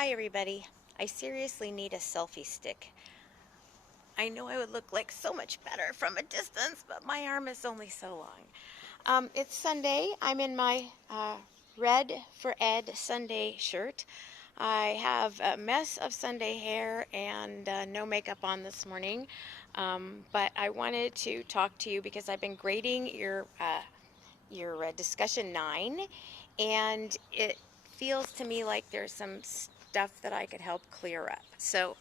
Hi everybody. I seriously need a selfie stick. I know I would look like so much better from a distance, but my arm is only so long. It's Sunday. I'm in my Red for Ed Sunday shirt. I have a mess of Sunday hair and no makeup on this morning. But I wanted to talk to you because I've been grading your discussion 9, and it feels to me like there's some stuff that I could help clear up. So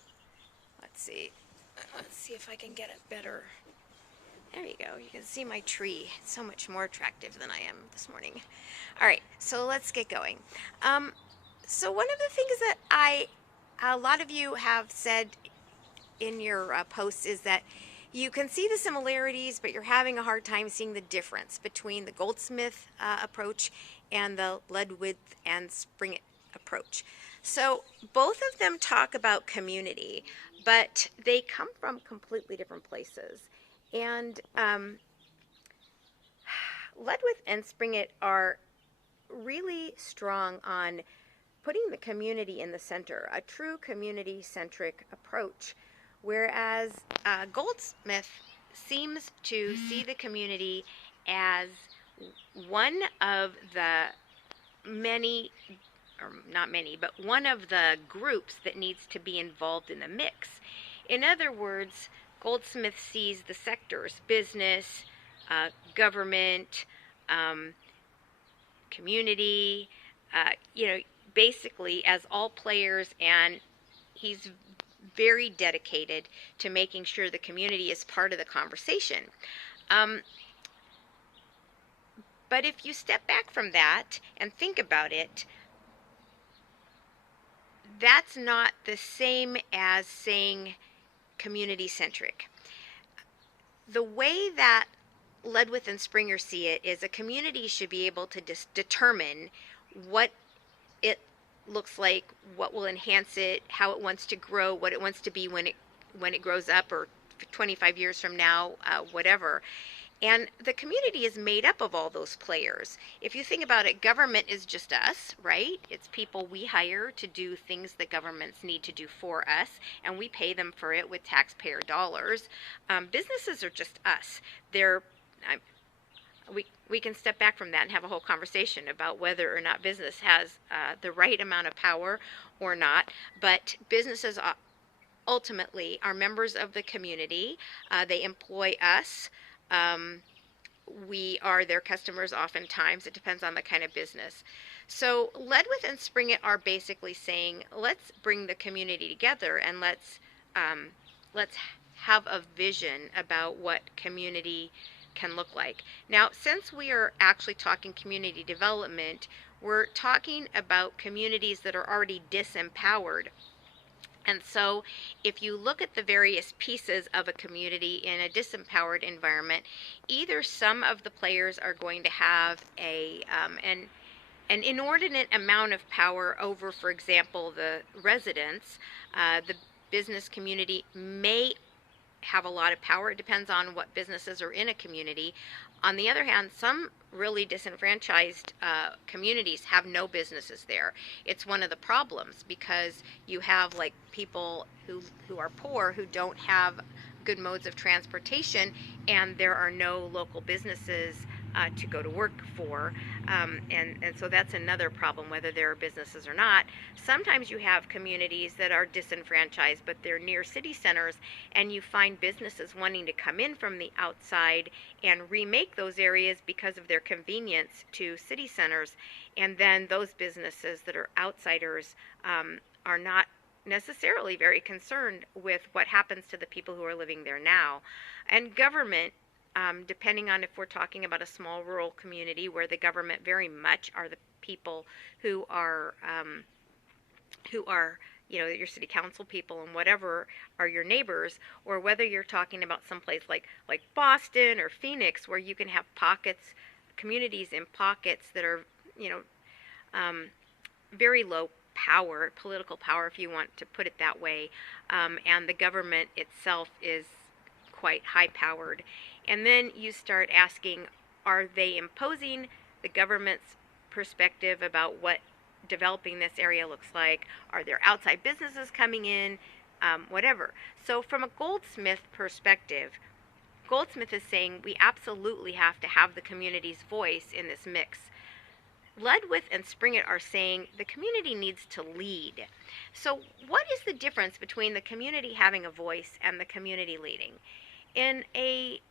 let's see. Let's see if I can get it better. There you go. You can see my tree. It's so much more attractive than I am this morning. All right, so let's get going. So one of the things that a lot of you have said in your posts is that you can see the similarities, but you're having a hard time seeing the difference between the Goldsmith approach and the Ledwith and Springett approach. So both of them talk about community, but they come from completely different places. And Ledwith and Springett are really strong on putting the community in the center, a true community-centric approach, whereas Goldsmith seems to see the community as one of the many, or not many, but one of the groups that needs to be involved in the mix. In other words, Goldsmith sees the sectors, business, government, um, community, basically as all players, and he's very dedicated to making sure the community is part of the conversation. Um, but if you step back from that and think about it, that's not the same as saying community centric. The way that Ledwith and Springer see it is a community should be able to determine what it looks like, what will enhance it, how it wants to grow, what it wants to be when it grows up, or 25 years from now, whatever. And the community is made up of all those players. If you think about it, government is just us, right? It's people we hire to do things that governments need to do for us, and we pay them for it with taxpayer dollars. Businesses are just us. We can step back from that and have a whole conversation about whether or not business has the right amount of power or not. But businesses ultimately are members of the community. They employ us. Um, we are their customers oftentimes. It depends on the kind of business. So Ledwith and Springett are basically saying, let's bring the community together and let's have a vision about what community can look like. Now, since we are actually talking community development, we're talking about communities that are already disempowered. And so if you look at the various pieces of a community in a disempowered environment, either some of the players are going to have an inordinate amount of power over, for example, the residents. The business community may have a lot of power. It depends on what businesses are in a community. On the other hand, some really disenfranchised communities have no businesses there. It's one of the problems because you have like people who are poor who don't have good modes of transportation, and there are no local businesses to go to work for. And so that's another problem, whether there are businesses or not. Sometimes you have communities that are disenfranchised, but they're near city centers, and you find businesses wanting to come in from the outside and remake those areas because of their convenience to city centers. And then those businesses that are outsiders are not necessarily very concerned with what happens to the people who are living there now. And government, depending on if we're talking about a small rural community where the government very much are the people who are your city council people and whatever are your neighbors, or whether you're talking about someplace like Boston or Phoenix, where you can have pockets, communities in pockets that are very low power, political power, if you want to put it that way, and the government itself is quite high powered. And then you start asking, are they imposing the government's perspective about what developing this area looks like. Are there outside businesses coming in? Whatever. So from a Goldsmith perspective, Goldsmith is saying we absolutely have to have the community's voice in this mix. Ledwith and Springett are saying the community needs to lead. So what is the difference between the community having a voice and the community leading? In a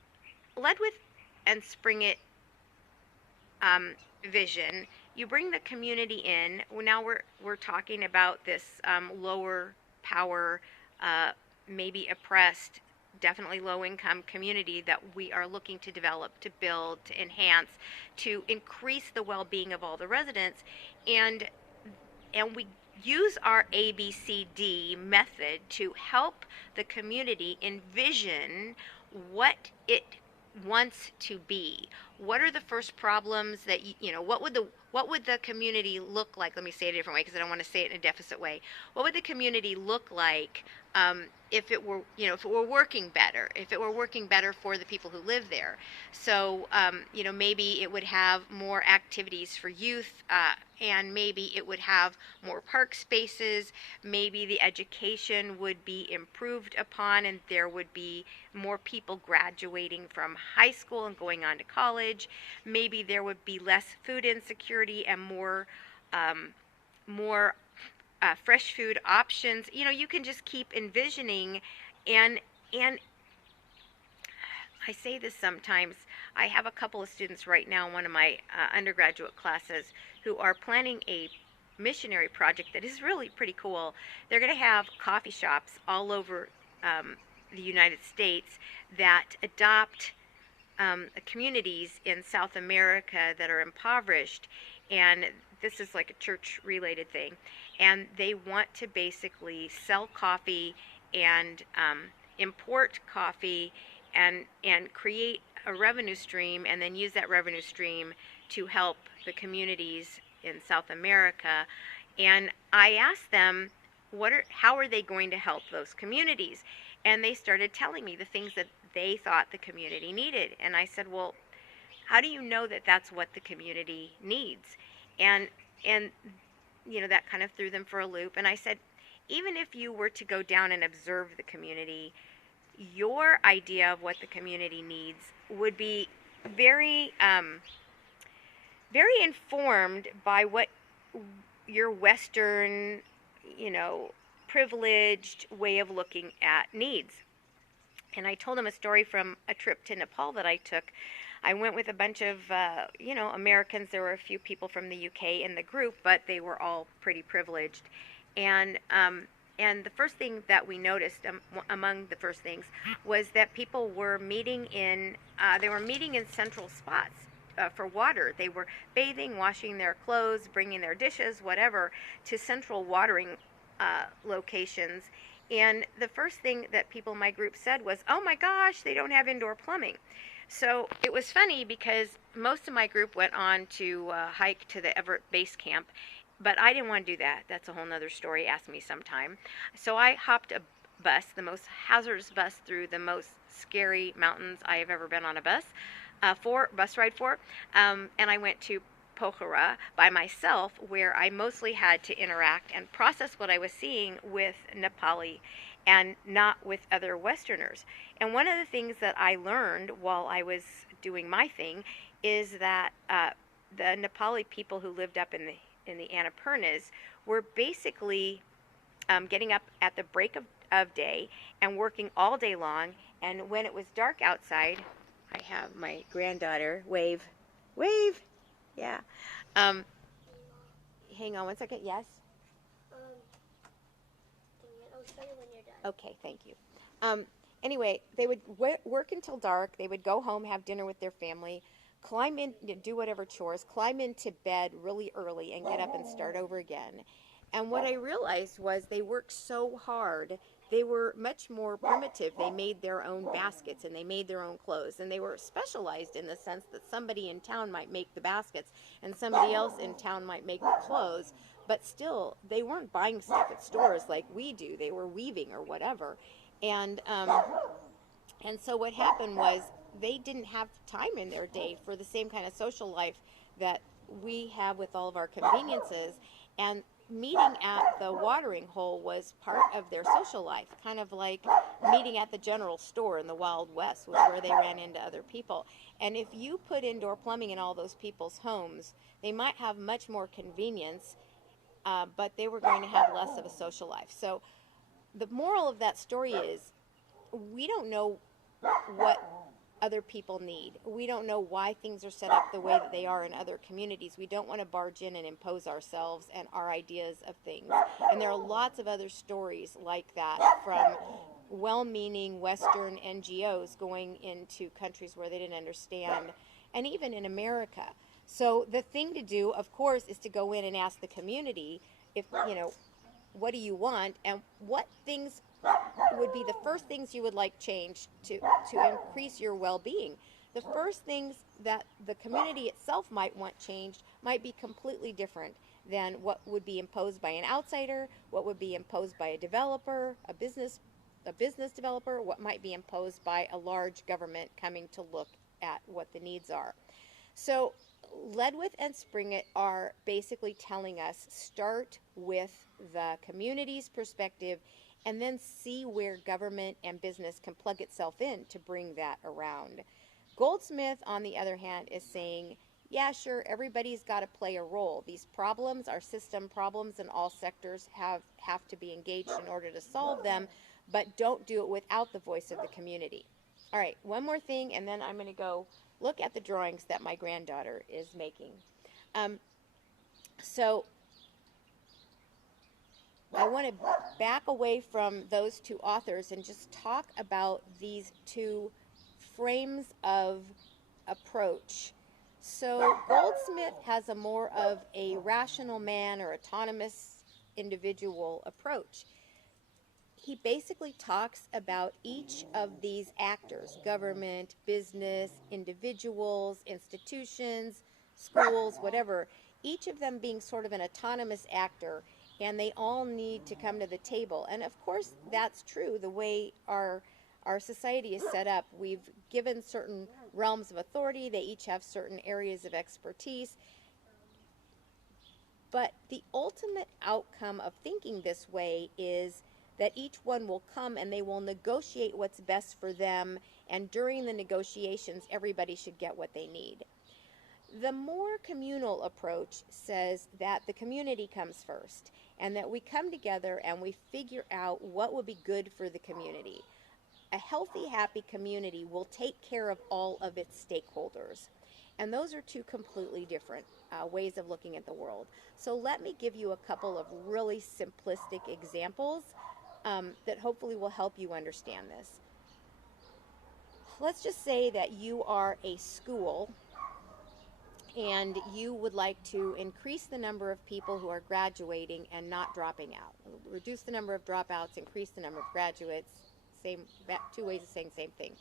Ledwith and Springett vision, you bring the community in. Now we're talking about this lower power, maybe oppressed, definitely low income community that we are looking to develop, to build, to enhance, to increase the well-being of all the residents, and we use our ABCD method to help the community envision what it wants to be. What are the first problems that what would the community look like? Let me say it a different way because I don't want to say it in a deficit way. What would the community look like if it were working better, if it were working better for the people who live there? So maybe it would have more activities for youth, and maybe it would have more park spaces. Maybe the education would be improved upon, and there would be more people graduating from high school and going on to college. Maybe there would be less food insecurity and more fresh food options. You can just keep envisioning, and I say this sometimes. I have a couple of students right now in one of my undergraduate classes who are planning a missionary project that is really pretty cool. They're going to have coffee shops all over the United States that adopt communities in South America that are impoverished, and this is like a church related thing, and they want to basically sell coffee and import coffee and create a revenue stream, and then use that revenue stream to help the communities in South America. And I asked them, how are they going to help those communities? And they started telling me the things that they thought the community needed. And I said, well, how do you know that that's what the community needs? And that kind of threw them for a loop. And I said, even if you were to go down and observe the community, your idea of what the community needs would be very, very informed by what your Western, privileged way of looking at needs. And I told him a story from a trip to Nepal that I took. I went with a bunch of, Americans. There were a few people from the UK in the group, but they were all pretty privileged. And the first thing that we noticed, among the first things, was that people were meeting in central spots for water. They were bathing, washing their clothes, bringing their dishes, whatever, to central watering locations. And the first thing that people in my group said was, oh my gosh, they don't have indoor plumbing. So it was funny because most of my group went on to hike to the Everett Base Camp, but I didn't want to do that. That's a whole nother story. Ask me sometime. So I hopped a bus, the most hazardous bus through the most scary mountains I have ever been on a bus ride for, and I went to Pokhara by myself, where I mostly had to interact and process what I was seeing with Nepali and not with other Westerners. And one of the things that I learned while I was doing my thing is that the Nepali people who lived up in the Annapurnas were basically getting up at the break of day and working all day long. And when it was dark outside, I have my granddaughter wave, yeah. Hang on one second. Yes. I'll show you when you're done. Okay, thank you. Anyway, they would work until dark. They would go home, have dinner with their family, climb in, do whatever chores, climb into bed really early, and get up and start over again. And what I realized was they worked so hard. They were much more primitive. They made their own baskets and they made their own clothes. And they were specialized in the sense that somebody in town might make the baskets and somebody else in town might make the clothes. But still, they weren't buying stuff at stores like we do. They were weaving or whatever. And so what happened was they didn't have time in their day for the same kind of social life that we have with all of our conveniences. And meeting at the watering hole was part of their social life, kind of like meeting at the general store in the Wild West was where they ran into other people. And if you put indoor plumbing in all those people's homes, they might have much more convenience, but they were going to have less of a social life. So the moral of that story is we don't know what other people need. We don't know why things are set up the way that they are in other communities. We don't want to barge in and impose ourselves and our ideas of things. And there are lots of other stories like that from well-meaning Western NGOs going into countries where they didn't understand, and even in America. So the thing to do, of course, is to go in and ask the community if, what do you want, and what things would be the first things you would like changed to increase your well-being. The first things that the community itself might want changed might be completely different than what would be imposed by an outsider, what would be imposed by a developer, a business developer, what might be imposed by a large government coming to look at what the needs are. So Ledwith and Springett are basically telling us start with the community's perspective and then see where government and business can plug itself in to bring that around. Goldsmith, on the other hand, is saying, yeah, sure, everybody's got to play a role. These problems are system problems, and all sectors have to be engaged in order to solve them, but don't do it without the voice of the community. All right, one more thing, and then I'm going to go look at the drawings that my granddaughter is making. So I want to back away from those two authors and just talk about these two frames of approach. So Goldsmith has a more of a rational man or autonomous individual approach. He basically talks about each of these actors, government, business, individuals, institutions, schools, whatever, each of them being sort of an autonomous actor, and they all need to come to the table. And of course, that's true. The way our society is set up, we've given certain realms of authority. They each have certain areas of expertise. But the ultimate outcome of thinking this way is that each one will come and they will negotiate what's best for them, and during the negotiations, everybody should get what they need. The more communal approach says that the community comes first, and that we come together and we figure out what would be good for the community. A healthy, happy community will take care of all of its stakeholders. And those are two completely different ways of looking at the world. So let me give you a couple of really simplistic examples that hopefully will help you understand this. Let's just say that you are a school and you would like to increase the number of people who are graduating and not dropping out. Reduce the number of dropouts, increase the number of graduates. Two ways of saying the same thing.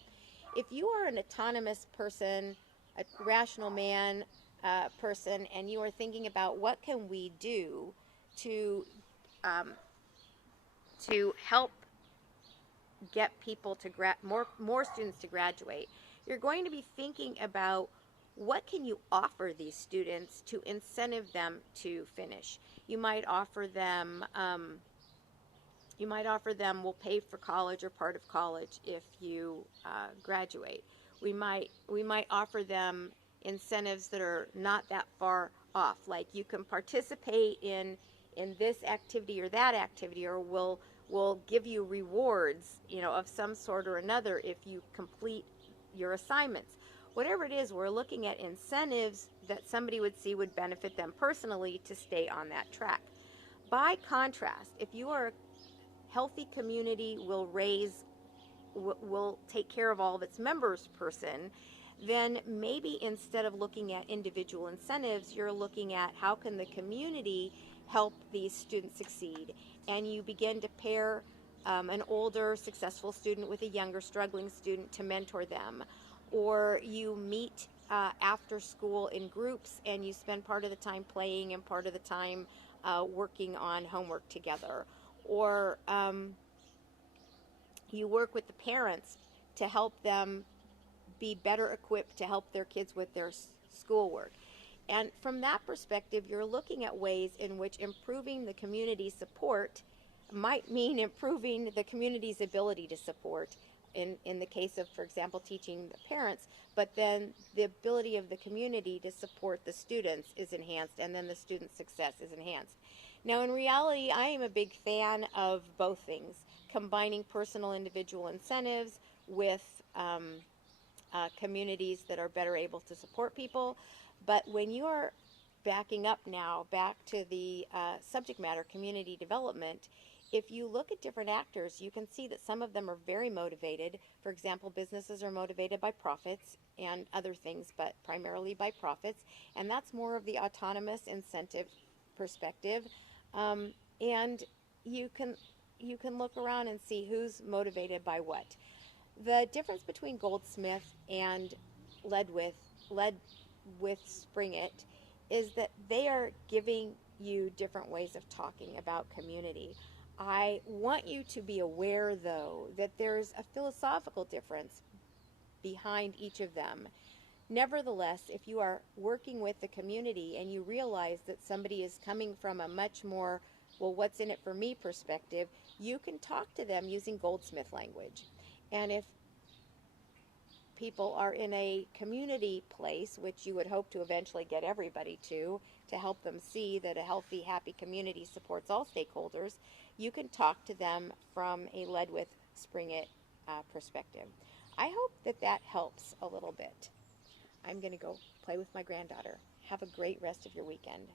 If you are an autonomous person, a rational man person, and you are thinking about what can we do to help get people to more students to graduate, you're going to be thinking about what can you offer these students to incentive them to finish. You might offer them we'll pay for college or part of college if you graduate. We might offer them incentives that are not that far off, like you can participate in this activity or that activity, or we'll give you rewards, of some sort or another if you complete your assignments. Whatever it is, we're looking at incentives that somebody would see would benefit them personally to stay on that track. By contrast, if you are a healthy community will take care of all of its members person, then maybe instead of looking at individual incentives, you're looking at how can the community help these students succeed. And you begin to pair an older successful student with a younger struggling student to mentor them. Or you meet after school in groups and you spend part of the time playing and part of the time working on homework together. Or you work with the parents to help them be better equipped to help their kids with their schoolwork. And from that perspective, you're looking at ways in which improving the community support might mean improving the community's ability to support in the case of, for example, teaching the parents, but then the ability of the community to support the students is enhanced, and then the student success is enhanced. Now, in reality, I am a big fan of both things, combining personal individual incentives with communities that are better able to support people. But when you're backing up now, back to the subject matter, community development, if you look at different actors, you can see that some of them are very motivated. For example, businesses are motivated by profits and other things, but primarily by profits. And that's more of the autonomous incentive perspective. And you can look around and see who's motivated by what. The difference between Goldsmith and led with Springett is that they are giving you different ways of talking about community. I want you to be aware, though, that there's a philosophical difference behind each of them. Nevertheless, if you are working with the community and you realize that somebody is coming from a much more, well, what's in it for me perspective, you can talk to them using Goldsmith language. And if people are in a community place, which you would hope to eventually get everybody to help them see that a healthy, happy community supports all stakeholders, you can talk to them from a led with Springett perspective. I hope that that helps a little bit. I'm going to go play with my granddaughter. Have a great rest of your weekend.